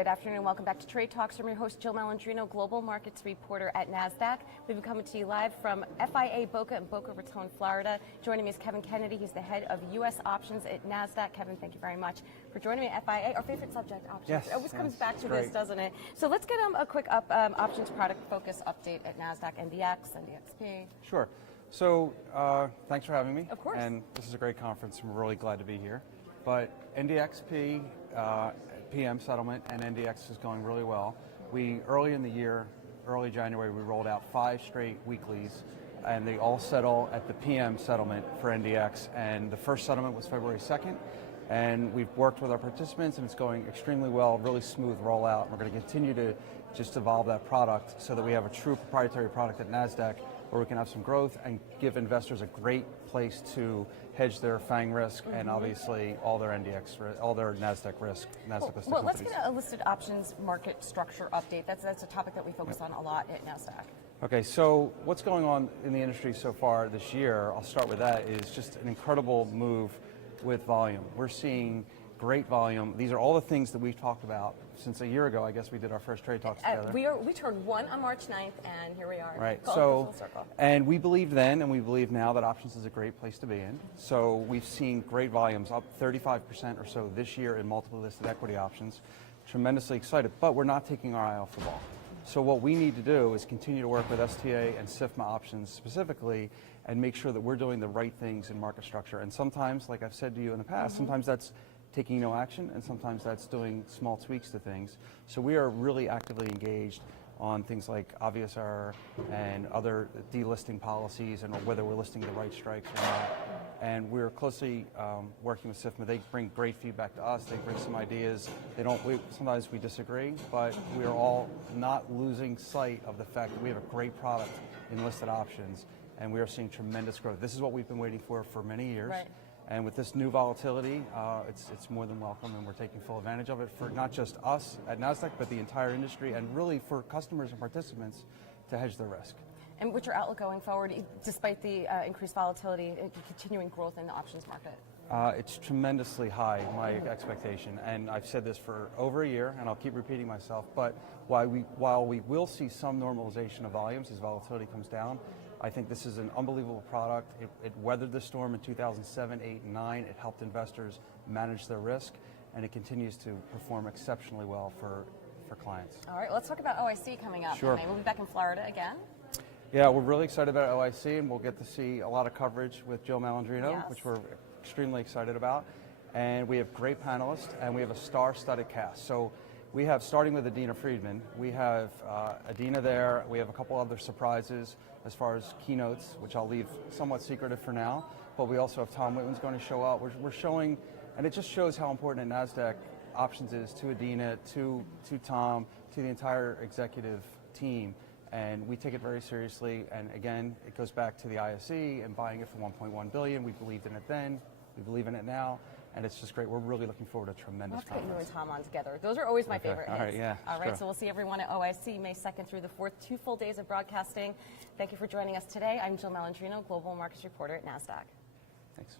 Good afternoon. Welcome back to Trade Talks. I'm your host, Jill Malandrino, Global Markets Reporter at Nasdaq. We've been coming to you live from FIA Boca in Boca Raton, Florida. Joining me is Kevin Kennedy. He's the head of U.S. options at Nasdaq. Kevin, thank you very much for joining me at FIA. Our favorite subject, options. Yes, it always comes back to great. this, doesn't it? So let's get a quick options product focus update at Nasdaq, NDX, NDXP. Sure. So thanks for having me. Of course. And this is a great conference. We're really glad to be here. But NDXP, PM settlement, and NDX is going really well. Early in the year, early January, we rolled out 5 straight weeklies, and they all settle at the PM settlement for NDX. And the first settlement was February 2nd. And we've worked with our participants, and it's going extremely well, really smooth rollout. We're going to continue to just evolve that product so that we have a true proprietary product at Nasdaq where we can have some growth and give investors a great place to hedge their FANG risk and obviously all their NDX, all their Nasdaq risk, Nasdaq listed well, let's companies. get a listed options market structure update. That's a topic that we focus on a lot at Nasdaq. Okay, so what's going on in the industry so far this year, I'll start with that, is just an incredible move with volume. We're seeing great volume. These are all the things that we've talked about since a year ago. I guess we did our first trade talks together. We turned 1 on March 9th, and here we are. Right. Full circle. And we believed then, and we believe now, that options is a great place to be in. So we've seen great volumes, up 35% or so this year in multiple listed equity options. Tremendously excited, but we're not taking our eye off the ball. So what we need to do is continue to work with STA and SIFMA options specifically, and make sure that we're doing the right things in market structure. And sometimes, like I've said to you in the past, sometimes that's taking no action, and sometimes that's doing small tweaks to things. So we are really actively engaged on things like obvious error and other delisting policies and whether we're listing the right strikes or not. And we're closely working with SIFMA. They bring great feedback to us. They bring some ideas. Sometimes we disagree, but we are all not losing sight of the fact that we have a great product in listed options, and we are seeing tremendous growth. This is what we've been waiting for many years. Right. And with this new volatility, it's more than welcome, and we're taking full advantage of it for not just us at Nasdaq, but the entire industry, and really for customers and participants to hedge their risk. And what's your outlook going forward, despite the increased volatility, continuing growth in the options market? It's tremendously high, my expectation, and I've said this for over a year, and I'll keep repeating myself, but while we will see some normalization of volumes as volatility comes down, I think this is an unbelievable product. It weathered the storm in 2007, 8, and 9. It helped investors manage their risk, and it continues to perform exceptionally well for clients. All right, let's talk about OIC coming up. Sure. We'll be back in Florida again. Yeah, we're really excited about OIC, and we'll get to see a lot of coverage with Jill Malandrino, which we're extremely excited about. And we have great panelists, and we have a star-studded cast. So we have, starting with Adina Friedman, we have Adina there. We have a couple other surprises as far as keynotes, which I'll leave somewhat secretive for now. But we also have Tom Whitman's going to show up. We're showing, and it just shows how important at Nasdaq options is to Adina, to Tom, to the entire executive team. And we take it very seriously. And again, it goes back to the ISE and buying it for $1.1 billion. We believed in it then. We believe in it now. And it's just great. We're really looking forward to a tremendous conference. Let's get you and Tom on together. Those are always my favorite hits. All right, yeah. All right, so we'll see everyone at OIC May 2nd through the 4th, 2 full days of broadcasting. Thank you for joining us today. I'm Jill Malandrino, Global Markets Reporter at Nasdaq. Thanks.